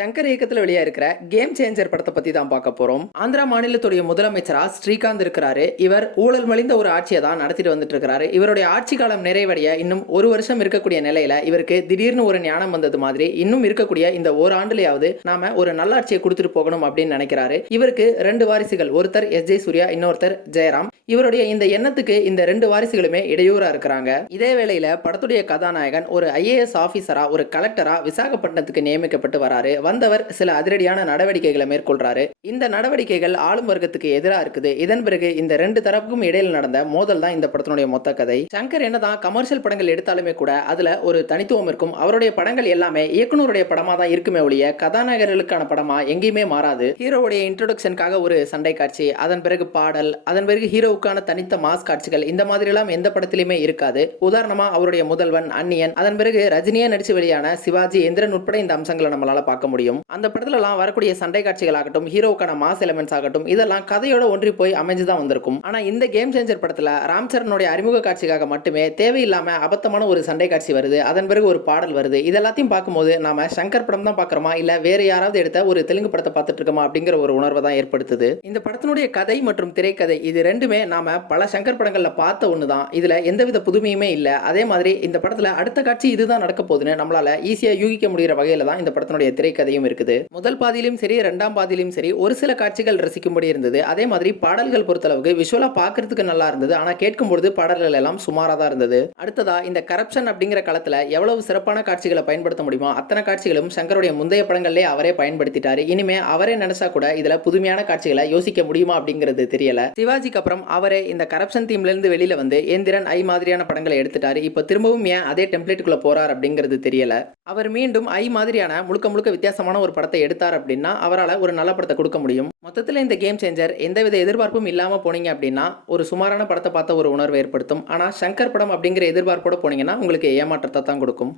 சங்கர் இயக்கத்தில் வெளியா இருக்கிற கேம் சேஞ்சர் படத்தை பத்தி தான் பார்க்க போறோம். ஆந்திரா மாநிலத்துடைய முதலமைச்சரா ஸ்ரீகாந்த் இருக்கிறாரு. இவர் ஊழல் மலிந்த ஒரு ஆட்சியை தான் நடத்திட்டு வந்துட்டு இருக்கிறாரு. இவருடைய ஆட்சி காலம் நிறைவடைய இன்னும் ஒரு வருஷம் இருக்கக்கூடிய நிலையில இவருக்கு திடீர்னு ஒரு ஞானம் வந்தது மாதிரி இன்னும் இருக்கக்கூடிய இந்த ஒரு ஆண்டுலயாவது நாம ஒரு நல்ல ஆட்சியை கொடுத்துட்டு போகணும் அப்படின்னு நினைக்கிறாரு. இவருக்கு 2 வாரிசுகள், ஒருத்தர் எஸ் ஜே சூர்யா, இன்னொருத்தர் ஜெயராம். இவருடைய இந்த எண்ணத்துக்கு இந்த 2 வாரிசுகளுமே இடையூறா இருக்கிறாங்க. இதே வேளையில படத்துடைய கதாநாயகன் ஒரு IAS ஆபீசரா, ஒரு கலெக்டரா விசாகப்பட்டினத்துக்கு நியமிக்கப்பட்டு வராரு. வந்தவர் சில அதிரடியான நடவடிக்கைகளை மேற்கொள்றாரு. இந்த நடவடிக்கைகள் ஆளும் வர்க்கத்துக்கு எதிராக இருக்குது. இதன் பிறகு இந்த 2 தரப்புக்கும் இடையில் நடந்த மோதல் தான் இந்த படத்தினுடைய மொத்த கதை. சங்கர் என்னதான் கமர்ஷியல் படங்கள் எடுத்தாலுமே கூட அதுல ஒரு தனித்துவம் இருக்கும். அவருடைய படங்கள் எல்லாமே இயக்குனருடைய படமா தான் இருக்குமே ஒழிய கதாநாயகர்களுக்கான படமா எங்கேயுமே மாறாது. ஹீரோவுடைய இன்ட்ரோடக்ஷனுக்காக ஒரு சண்டை காட்சி, அதன் பிறகு பாடல், அதன் பிறகு ஹீரோவுக்கான தனித்த மாஸ் காட்சிகள், இந்த மாதிரி எல்லாம் எந்த படத்திலுமே இருக்காது. உதாரணமா அவருடைய முதல்வன், அந்நியன், அதன் பிறகு ரஜினியா நடிச்சு வெளியான சிவாஜி, எந்திரன் உட்பட இந்த அம்சங்களை நம்மளால பார்க்க முடியும். அந்த படத்துல எல்லாம் வரக்கூடிய சண்டை காட்சிகள் ஆகட்டும், ஹீரோக்கான மாஸ் எலிமெண்ட்ஸ் ஆகட்டும், இதெல்லாம் கதையோட ஒன்றி போய் அமைஞ்சுதான் வந்திருக்கும். ஆனா இந்த கேம் சேஞ்சர் படத்துல ராம் சரணுடைய அறிமுக காட்சிக்காக மட்டுமே தேவையில்லாம அபத்தமான ஒரு சண்டை காட்சி வருது. அதன் பிறகு ஒரு பாடல் வருது. இதெல்லாத்தையும் பார்க்கும்போது நாம சங்கர் படம் தான் பார்க்கிறோமா இல்ல வேற யாராவது எடுத்த ஒரு தெலுங்கு படத்தை பார்த்துட்டு இருக்கோமா அப்படிங்கிற ஒரு உணர்வை தான் ஏற்படுத்துது. இந்த படத்தினுடைய கதை மற்றும் திரைக்கதை இது ரெண்டுமே நாம பல சங்கர் படங்கள்ல பார்த்த ஒண்ணுதான். இதுல எந்தவித புதுமையுமே இல்ல. அதே மாதிரி இந்த படத்துல அடுத்த காட்சி இதுதான் நடக்க போகுதுன்னு நம்மளால ஈஸியா யூகிக்க முடிகிற வகையில தான் இந்த படத்தினுடைய திரைக்கதையும் இருக்குது. முதல் பாதியிலும் சரி, 2ஆம் பாதியிலும் சரி, ஒரு சில காட்சிகள் ரசிக்கும்படி இருந்தது. அதே மாதிரி பாடல்கள் பொறுத்தளவுக்கு விஷுவலா பார்க்கிறதுக்கு நல்லா இருந்தது. ஆனா கேட்கும்போது பாடல்கள் எல்லாம் சுமாரா தான் இருந்தது. அடுத்ததா இந்த கரப்ஷன் அப்படிங்கிற களத்துல எவ்வளவு சிறப்பான காட்சிகளை பயன்படுத்த முடியுமோ அத்தனை காட்சிகளும் சங்கருடைய முந்தைய படங்கள்லேயே அவரே பயன்படுத்திட்டாரு. இனிமே அவரே நினைச்சா கூட இதுல புதுமையான காட்சிகளை யோசிக்க முடியுமா அப்படிங்கிறது தெரியல. சிவாஜிக்கு அப்புறம் அவரே இந்த கரப்ஷன் தீம்ல இருந்து வெளியில வந்து எந்திரன், ஐ மாதிரியான படங்களை எடுத்துட்டாரு. இப்ப திரும்பவும் ஏன் அதே டெம்ப்ளேட்டுக்குள்ள போறார் அப்படிங்கிறது தெரியல. அவர் மீண்டும் ஐ மாதிரியான முழுக்க முழுக்க வித்தியாசமான ஒரு படத்தை எடுத்தார் அப்படின்னா அவரால் ஒரு நல்ல படத்தை கொடுக்க முடியும். மொத்தத்தில் இந்த கேம் சேஞ்சர் எந்தவித எதிர்பார்ப்பும் இல்லாமல் போனீங்க அப்படின்னா ஒரு சுமாரான படத்தை பார்த்த ஒரு உணர்வை ஏற்படுத்தும். ஆனால் சங்கர் படம் அப்படிங்கிற எதிர்பார்ப்போட போனீங்கன்னா உங்களுக்கு ஏமாற்றத்தை தான் கொடுக்கும்.